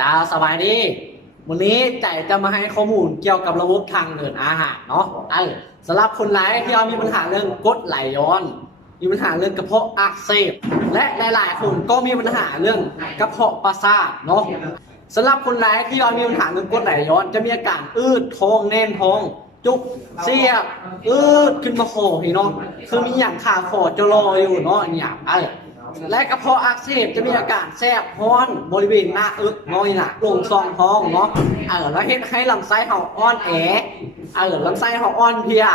จ้าสบายดีวันนี้ใจจะมาให้ข้อมูลเกี่ยวกับระบบทางเดินอาหารเนาะสำหรับคนร้ายที่มีปัญหาเรื่องกรดไหลย้อนมีปัญหาเรื่องกระเพาะอักเสบและหลายๆคนก็มีปัญหาเรื่องกระเพาะประสาทเนาะสำหรับคนร้ายที่มีปัญหาเรื่องกรดไหลย้อนจะมีอาการอืดท้องแน่นท้องจุกเสียบอืดขึ้นมาคอพี่น้องคือมีอย่างขาคอจะรออยู่เนาะเนี่ยและกระเพาะอักเสบจะมีอาการแสบร้อนบริเวณหน้าอึน้อยหนะลงซองท้องเนาะแล้วเฮ็ดให้ลำไส้เห่าอ่อนแอลำไส้เห่าอ่อนเพลีย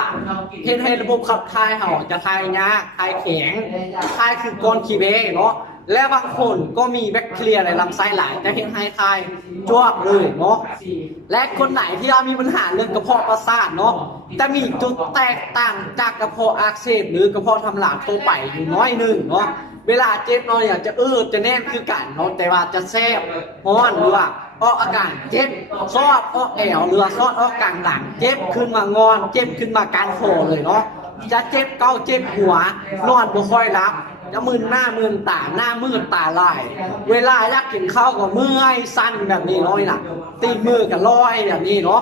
เฮ็ดให้ระบบขับถ่ายเห่าจะถ่ายยากถ่ายแข็งถ่ายคือก้อนขี้เบ้เนาะและบางคนก็มีแบคทีเรียในลำไส้หลายจะเฮ็ดให้ถ่ายจ้วกเลยเนาะและคนไหนที่มีปัญหาเรื่องกระเพาะประสาทเนาะจะมีจุดแตกต่างจากกระเพาะอักเสบหรือกระเพาะทำหลากตัวไปอยู่น้อยนึงเนาะเวลาเจ็บเนาะอยากจะจะแน่นคือกันเนาะแต่ว่าจะแซ่บฮ้อนหรือว่าออกอาการเจ็บซอดออกแอวหรือซอดออกกลางหลังเจ็บขึ้นมางอนเจ็บขึ้นมากลางคอเลยเนาะจะเจ็บเก้าเจ็บหัวนอนบ่ค่อยรับจะมึนหน้ามึนตาหน้ามืดตาลายเวลาอยากกินข้าวก็เมื่อยสั้นแบบนี้น้อยน่ะตีมือกับลอยแบบนี้เนาะ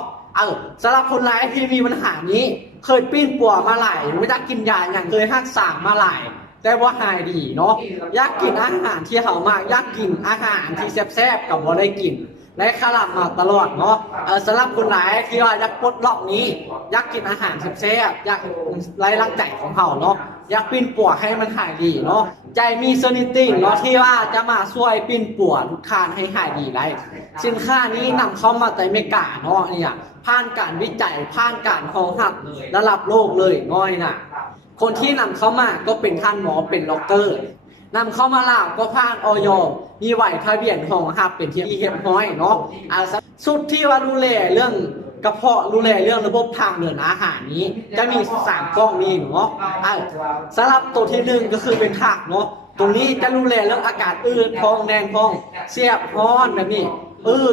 สำหรับคนร้ายที่มีปัญหานี้เคยปิ้นปัวมาหลายไม่ได้กินยาอย่างเคยหักษามาหลายแต่ว่าหายดีเนาะอยากกินอาหารที่เขามากอยากกินอาหารที่แซ่บๆกับว่าได้กินและขลับมาตลอดเนาะสำหรับคนไหนที่ว่าอยากปลดล็อกนี้อยากกินอาหารแซ่บๆอยากไล่ร่างใจของเขาเนาะอยากปิ้นป่วให้มันหายดีเนาะใจมีโซนิติ้งเนาะที่ว่าจะมาช่วยปิ้นป่วทุกทานให้หายดีได้สินค้านี้นำเข้ามาจากอเมริกาเนาะเนี่ยผ่านการวิจัยผ่านการครองหักระดับโลกเลยน้อยน่ะคนที่นำเข้ามาก็เป็นท่านหมอเป็นด็อกเตอร์นำเข้ามาล่าก็ผ่านอย.มีไหวทะเบียนของหับเป็นที่เรียบร้อยเนาะสุดที่ว่าดูแลเรื่องกระเพาะดูแลเรื่องระบบทางเดินอาหารนี้จะมี3กล้องนี้เนาะสำหรับตัวที่1ก็คือเป็นถักเนาะตรงนี้จะดูแลเรื่องอาการอืดท้องแน่นท้องเสียบร้อนแบบนี้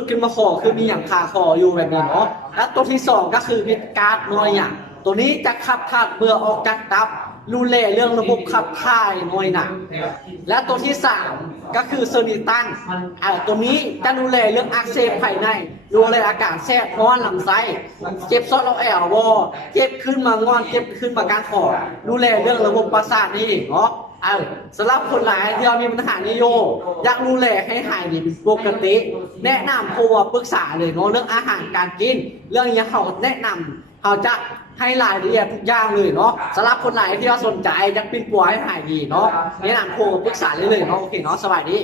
ขึ้นมาคอคือมีอย่างคาคออยู่แบบนี้เนาะและตัวที่2ก็คือพิษการ์ดน้อยอย่างตัวนี้จะขับถ่ายเบื่อออกจากตับดูแลเรื่องระบบขับถ่ายน้อยหนักและตัวที่3ก็คือเซอร์นิตันตัวนี้จะดูแลเรื่องอักเสบภายในดูแลอาการแทรกร้อนลำไส้เจ็บซอดแอลวอเจ็บขึ้นมางอนเจ็บขึ้นมากลางคอดูแลเรื่องระบบประสาทนี่เนาะสำหรับคนหลายที่มีปัญหานิโยอยากดูแลให้หายดีเป็นปกติแนะนำครูปรึกษาเลยเนาะเรื่องอาหารการกินเรื่องนี้เขาแนะนำเขาจะให้รายละเอียดทุกอย่างเลยเนาะสำหรับคนไหนที่สนใจอยากปิ้นปัวให้หายดีเนาะแนะนำครูปรึกษาเลยเนาะโอเคเนาะสวัสดี